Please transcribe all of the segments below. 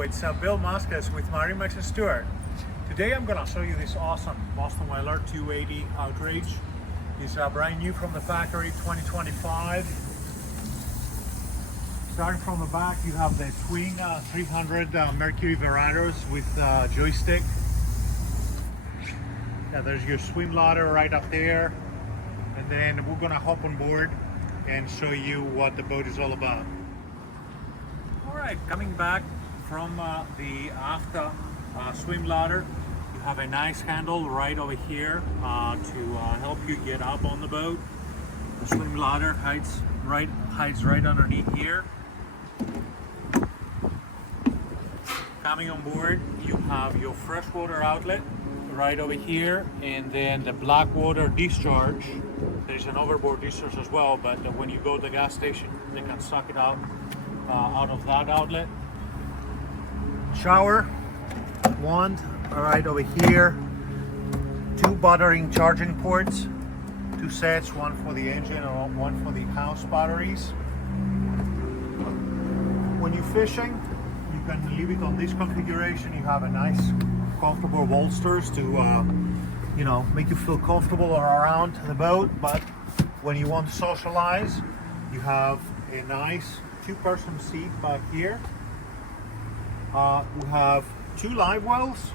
it's Bill Mascas with MarineMax and Stuart. Today I'm going to show you this awesome Boston Whaler 280 Outrage. It's brand new from the factory, 2025. Starting from the back, you have the twin 300 Mercury Verados with joystick. Yeah, there's your swim ladder right up there. And then we're going to hop on board and show you what the boat is all about. Alright, coming back from the aft swim ladder, you have a nice handle right over here to help you get up on the boat. The swim ladder hides right underneath here. Coming on board, you have your freshwater outlet right over here, and then the black water discharge. There's an overboard discharge as well, but when you go to the gas station, they can suck it out of that outlet. Shower wand right over here. Two buttering charging ports, two sets, one for the engine and one for the house batteries. When you're fishing, you can leave it on this configuration. You have a nice comfortable bolsters to make you feel comfortable around the boat. But when you want to socialize, you have a nice two-person seat back here. We have two live wells.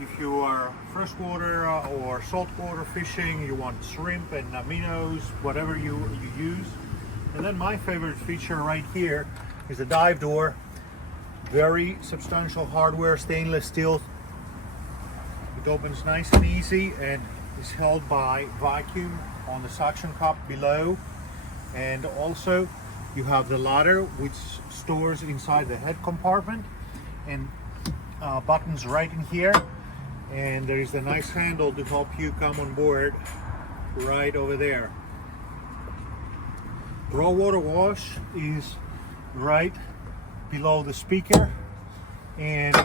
If you are freshwater or saltwater fishing, you want shrimp and minnows, whatever you use. And then my favorite feature right here is the dive door. Very substantial hardware, stainless steel. It opens nice and easy and is held by vacuum on the suction cup below. And also you have the ladder which stores inside the head compartment, and buttons right in here. And there is a nice handle to help you come on board right over there. Raw water wash is right below the speaker, and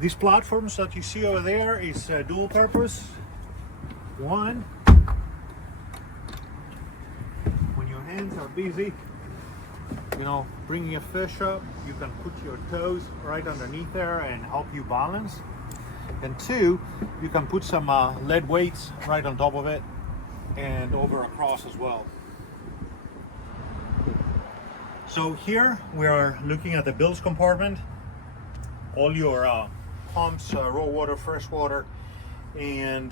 these platforms that you see over there is dual purpose. One, when your hands are busy, bringing a fish up, you can put your toes right underneath there and help you balance. And two, you can put some lead weights right on top of it and over across as well. So here we are looking at the bilge compartment. All your pumps, raw water, fresh water, and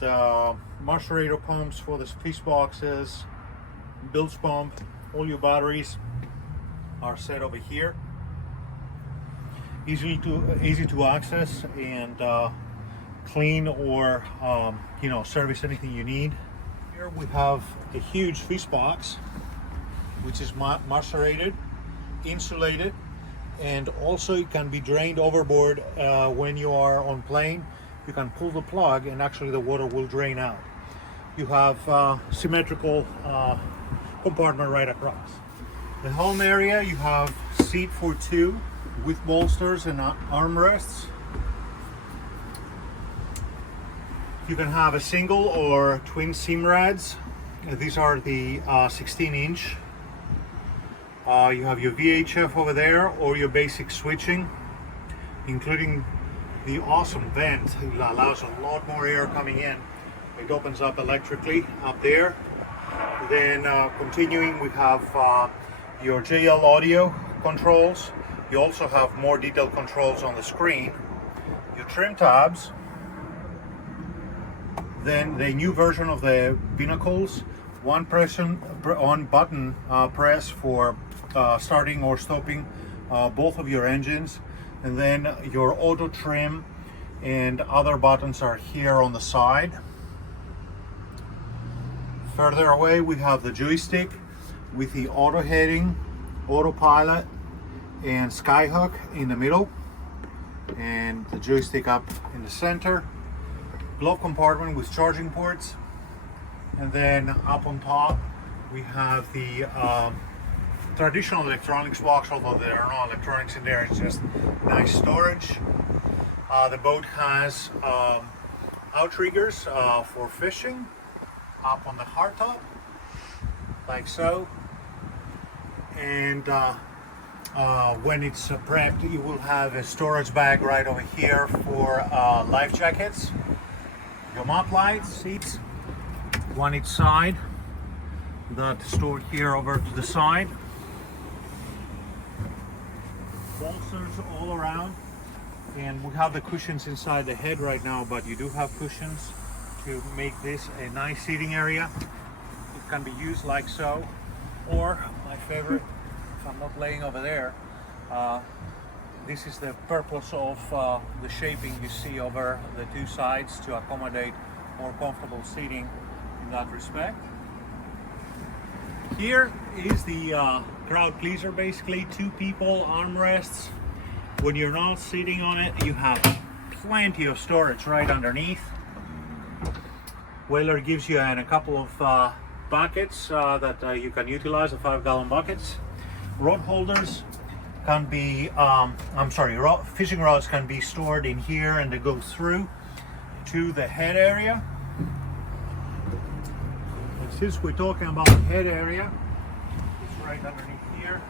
macerator pumps for the fish boxes, bilge pump, all your batteries are set over here. Easy to access and clean or service anything you need. Here we have a huge fish box which is macerated, insulated, and also it can be drained overboard when you are on plane. You can pull the plug and actually the water will drain out. You have symmetrical compartment right across. The helm area, you have seat for two with bolsters and armrests. You can have a single or twin seam rads. These are the 16-inch. You have your VHF over there, or your basic switching, including the awesome vent. It allows a lot more air coming in. It opens up electrically up there. Then continuing, we have your JL audio controls. You also have more detailed controls on the screen. Your trim tabs. Then the new version of the binnacles. One button press for starting or stopping both of your engines, and then your auto trim and other buttons are here on the side. Further away we have the joystick with the auto heading, autopilot, and skyhook in the middle, and the joystick up in the center. Glove compartment with charging ports, and then up on top we have the traditional electronics box, although there are no electronics in there. It's just nice storage. The boat has outriggers for fishing up on the hardtop, like so, and when it's prepped, you will have a storage bag right over here for life jackets, your mop lights, seats, one each side, that stored here over to the side, bolsters all around, and we have the cushions inside the head right now, but you do have cushions to make this a nice seating area. It can be used like so, or my favorite, if I'm not laying over there, this is the purpose of the shaping you see over the two sides to accommodate more comfortable seating in that respect. Here is the crowd pleaser, basically 2 people armrests. When you're not sitting on it, you have plenty of storage right underneath. Whaler gives you a couple of buckets that you can utilize, the 5-gallon buckets. Rod holders can be, fishing rods can be stored in here, and they go through to the head area. And since we're talking about the head area, it's right underneath here.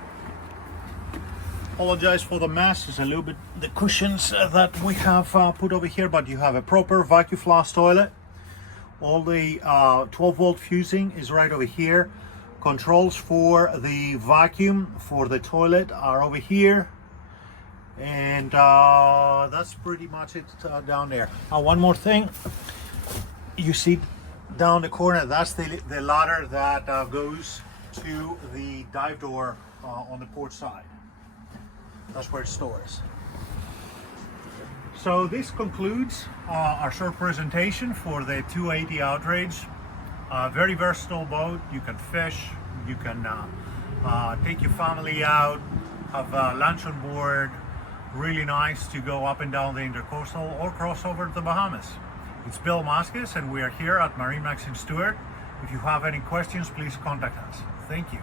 Apologize for the mess, it's a little bit the cushions that we have put over here, but you have a proper vacuum flush toilet. All the 12-volt fusing is right over here. Controls for the vacuum for the toilet are over here, and that's pretty much it down there. One more thing, you see down the corner, that's the ladder that goes to the dive door on the port side. That's where it stores. So this concludes our short presentation for the 280 Outrage. Very versatile boat. You can fish, you can take your family out, have lunch on board. Really nice to go up and down the intercoastal or cross over to the Bahamas. It's Bill Mascis, and we are here at MarineMax in Stuart. If you have any questions, please contact us. Thank you.